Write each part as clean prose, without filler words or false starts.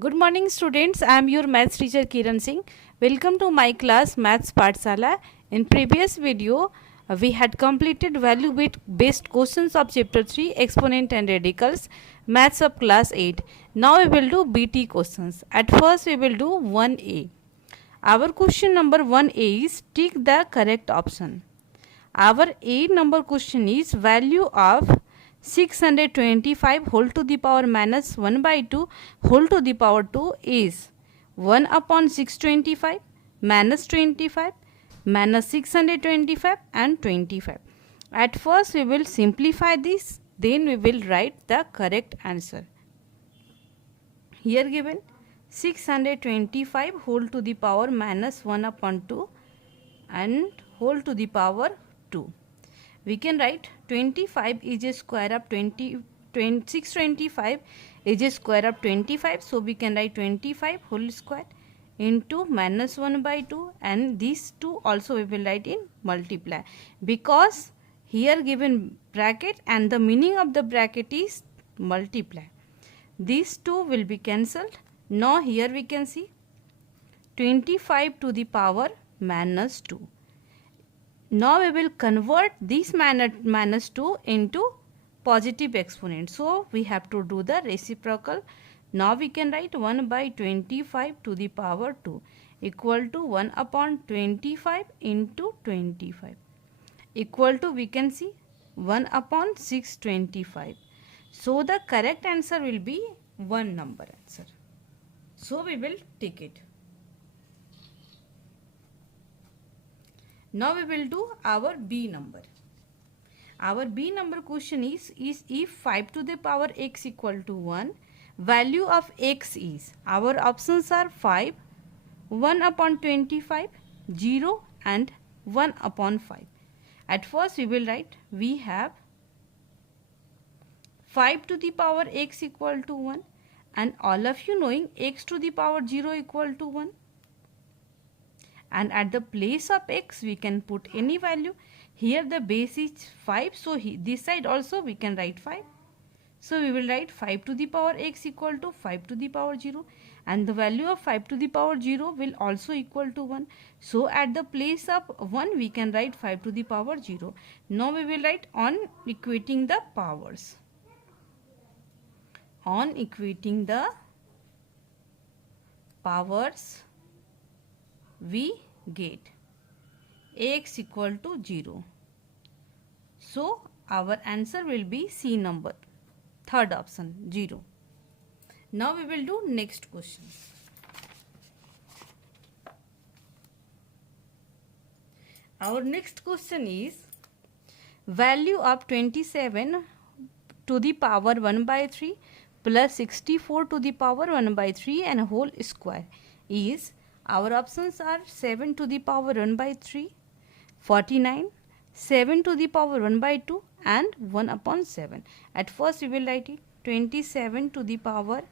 Good morning, students. I am your maths teacher Kiran Singh. Welcome to my class Maths Pathshala. In previous video, we had completed value based questions of chapter 3 exponent and radicals maths of class 8. Now we will do BT questions. At first we will do 1A. Our question number 1A is tick the correct option. Our A number question is value of 625 whole to the power minus 1 by 2 whole to the power 2 is 1 upon 625 minus 25 minus 625 and 25. At first we will simplify this, then we will write the correct answer. Here given 625 whole to the power minus 1 upon 2 and whole to the power 2. We can write 25 is a square of 625 is a square of 25. So we can write 25 whole square into minus 1 by 2, and these two also we will write in multiply, because here given bracket and the meaning of the bracket is multiply. These two will be cancelled. Now here we can see 25 to the power minus 2. Now we will convert this minus 2 into positive exponent. So we have to do the reciprocal. Now we can write 1 by 25 to the power 2 equal to 1 upon 25 into 25 equal to, we can see, 1 upon 625. So the correct answer will be 1 number answer. So we will take it. Now we will do our B number. Our B number question is if 5 to the power x equal to 1, value of x is, our options are 5, 1 upon 25, 0 and 1 upon 5. At first we will write, we have 5 to the power x equal to 1, and all of you knowing x to the power 0 equal to 1. And at the place of x we can put any value. Here the base is 5, so this side also we can write 5. So we will write 5 to the power x equal to 5 to the power 0, and the value of 5 to the power 0 will also equal to 1. So at the place of 1 we can write 5 to the power 0. Now we will write on equating the powers. On equating the powers, we get x equal to 0. So our answer will be C number, third option, 0. Now we will do next question. Our next question is value of 27 to the power 1 by 3 plus 64 to the power 1 by 3 and whole square is, our options are 7 to the power 1 by 3, 49, 7 to the power 1 by 2 and 1 upon 7. At first we will write it 27 to the power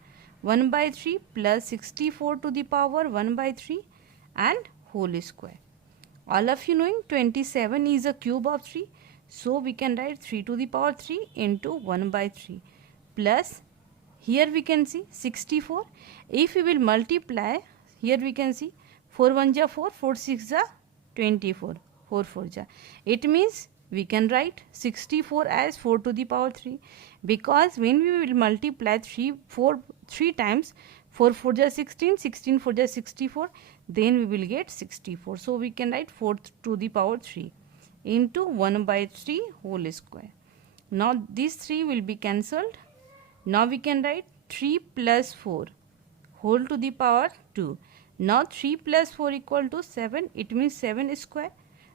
1 by 3 plus 64 to the power 1 by 3 and whole square. All of you knowing 27 is a cube of 3. So we can write 3 to the power 3 into 1 by 3 plus, here we can see 64. If we will multiply, here we can see 4 1 ja 4, 4 6 ja 24, 4 4 ja. It means we can write 64 as 4 to the power 3, because when we will multiply 3 times, 4 4 ja 16, 16 4 ja 64, then we will get 64. So we can write 4 to the power 3 into 1 by 3 whole square. Now these 3 will be cancelled. Now we can write 3 plus 4 whole to the power 2. Now 3 plus 4 equal to 7. It means 7 square.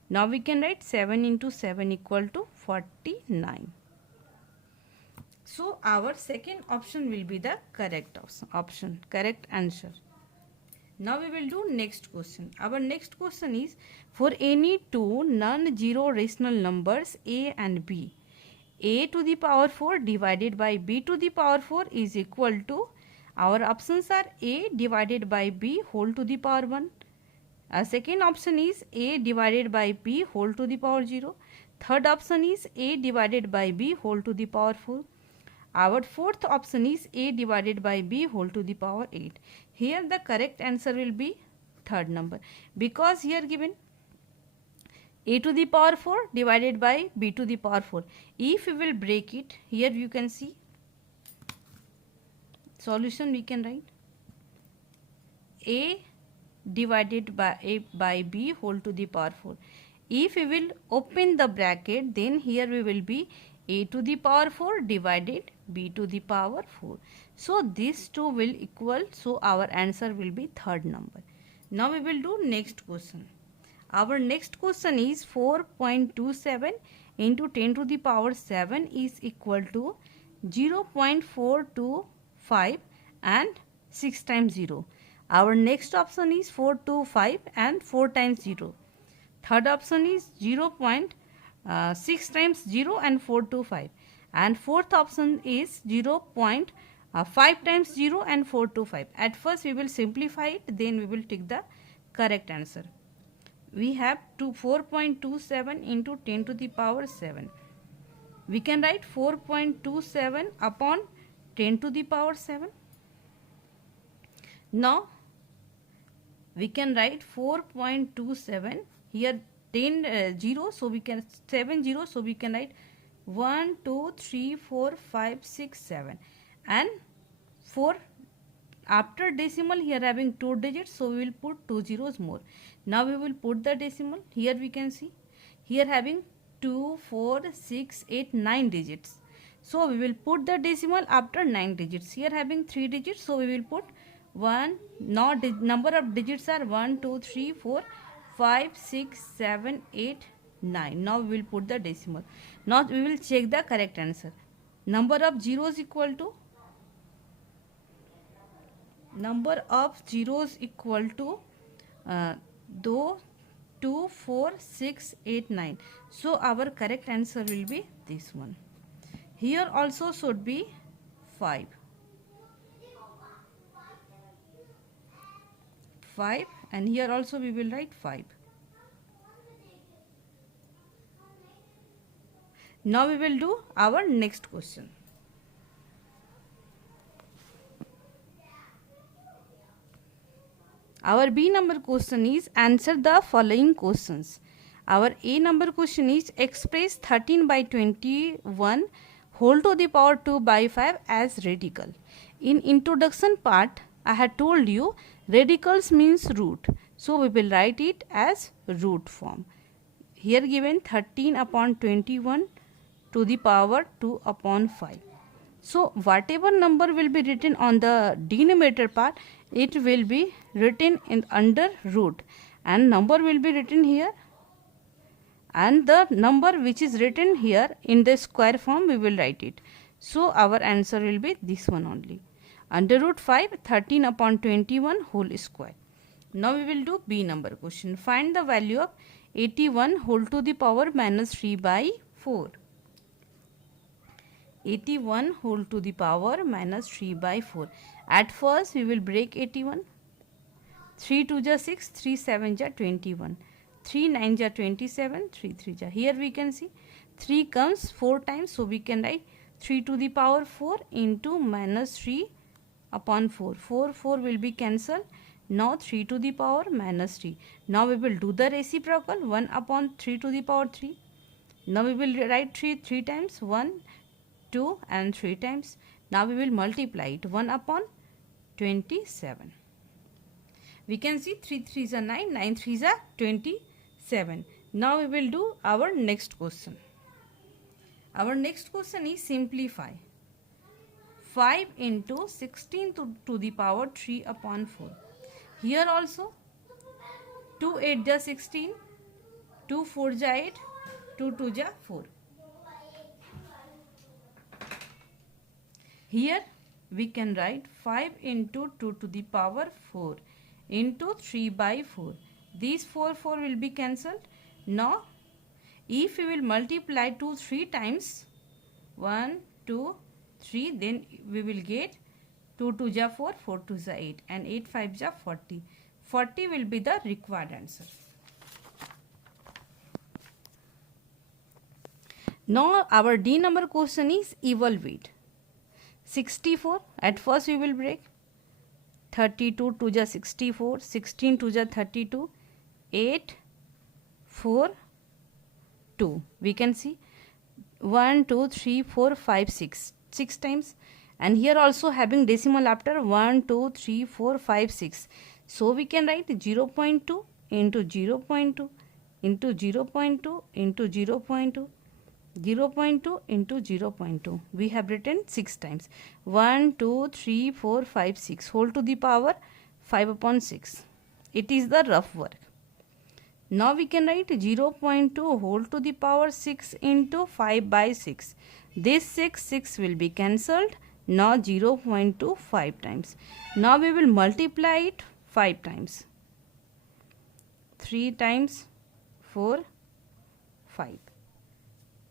Now we can write 7 into 7 equal to 49. So our second option will be the correct option, correct answer. Now we will do next question. Our next question is, for any two non-zero rational numbers a and b, a to the power 4 divided by b to the power 4 is equal to, our options are a divided by b whole to the power 1. Second option is a divided by b whole to the power 0. Third option is a divided by b whole to the power 4. Our fourth option is a divided by b whole to the power 8. Here the correct answer will be third number, because here given a to the power 4 divided by b to the power 4. If we will break it, here you can see solution we can write a divided by b whole to the power 4. If we will open the bracket, then here we will be a to the power 4 divided b to the power 4. So these two will equal, so our answer will be third number. Now we will do next question. Our next question is 4.27 into 10 to the power 7 is equal to 0.425 and 6 times 0. Our next option is 425 and 4 times 0. Third option is 0.6 times 0 and 425. And fourth option is 0.5 times 0 and 425. At first we will simplify it, then we will take the correct answer. We have 4.27 into 10 to the power 7. We can write 4.27 upon 10 to the power 7. Now we can write 4.27, here 10 0, so we can 7 0, so we can write 1 2 3 4 5 6 7, and 4 after decimal here having 2 digits, so we will put 2 zeros more. Now we will put the decimal. Here we can see here having 2 4 6 8 9 digits, so we will put the decimal after 9 digits. Here having 3 digits, so we will put 1. Now number of digits are 1 2 3 4 5 6 7 8 9. Now we will put the decimal. Now we will check the correct answer. Number of zeros equal to 2 4 6 8 9. So our correct answer will be this one. Here also should be 5. 5, and here also we will write 5. Now we will do our next question. Our B number question is answer the following questions. Our A number question is express 13 by 21 whole to the power 2 by 5 as radical. In introduction part, I had told you radicals means root. So we will write it as root form. Here given 13 upon 21 to the power 2 upon 5. So whatever number will be written on the denominator part, it will be written in under root, and number will be written here, and the number which is written here in the square form we will write it. So our answer will be this one only. Under root 5 13 upon 21 whole square. Now we will do B number question. Find the value of 81 whole to the power minus 3 by 4. 81 whole to the power minus 3 by 4. At first we will break 81. 3 2 ja 6, 3 7 ja 21, 3 9 ja 27, 3 3 ja. Here we can see 3 comes 4 times, so we can write 3 to the power 4 into minus 3 upon 4. 4 4 will be cancelled. Now 3 to the power minus 3. Now we will do the reciprocal, 1 upon 3 to the power 3. Now we will write 3 times, 1 2 and 3 times. Now we will multiply it, 1 upon 27. We can see 3 3s are 9, 9 3s are 27. Now we will do our next question. Our next question is simplify 5 into 16 to the power 3 upon 4. Here also 2 8 ja 16, 2 4 ja 8, 2 2 ja 4. Here we can write 5 into 2 to the power 4 into 3 by 4. These 4 will be cancelled. Now if we will multiply 2 3 times, 1 2 3, then we will get 2 2 ja 4, 4 2 ja 8, and 8 5 ja 40. 40 will be the required answer. Now our D number question is evaluate. 64. At first we will break. 32 to the 64, 16 to the 32, 8, 4, 2. We can see 1, 2, 3, 4, 5, 6. 6 times. And here also having decimal after 1, 2, 3, 4, 5, 6. So we can write 0.2 into 0.2 into 0.2 into 0.2. 0.2 into 0.2. We have written 6 times. 1, 2, 3, 4, 5, 6. Whole to the power 5 upon 6. It is the rough work. Now we can write 0.2 whole to the power 6 into 5 by 6. This 6 will be cancelled. Now 0.2 5 times. Now we will multiply it 5 times. 3 times 4, 5.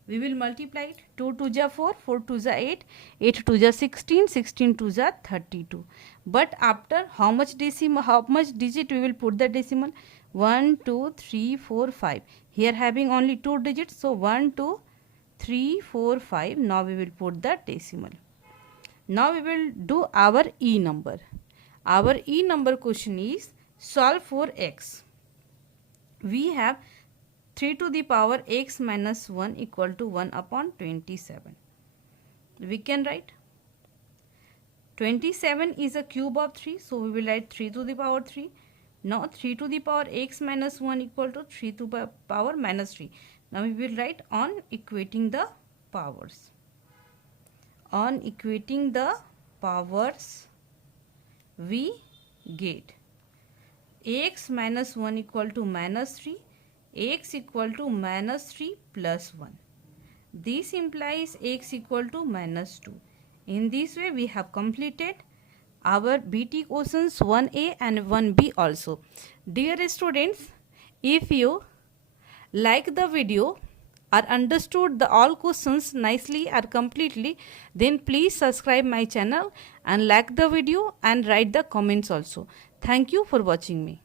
We will multiply it. 2 to the 4, 4 to the 8, 8 to the 16, 16 to the 32. But after how much digit we will put the decimal? 1, 2, 3, 4, 5. Here having only 2 digits. So 1, 2, 3, 4, 5. Now we will put the decimal. Now we will do our E number. Our E number question is solve for x. We have 3 to the power x minus 1 equal to 1 upon 27. We can write 27 is a cube of 3. So we will write 3 to the power 3. Now 3 to the power x minus 1 equal to 3 to the power minus 3. Now we will write on equating the powers. On equating the powers, we get x minus 1 equal to minus 3, x equal to minus 3 plus 1. This implies x equal to minus 2. In this way, we have completed our BT questions 1A and 1B also. Dear students, if you like the video or understood the all questions nicely or completely, then please subscribe my channel and like the video and write the comments also. Thank you for watching me.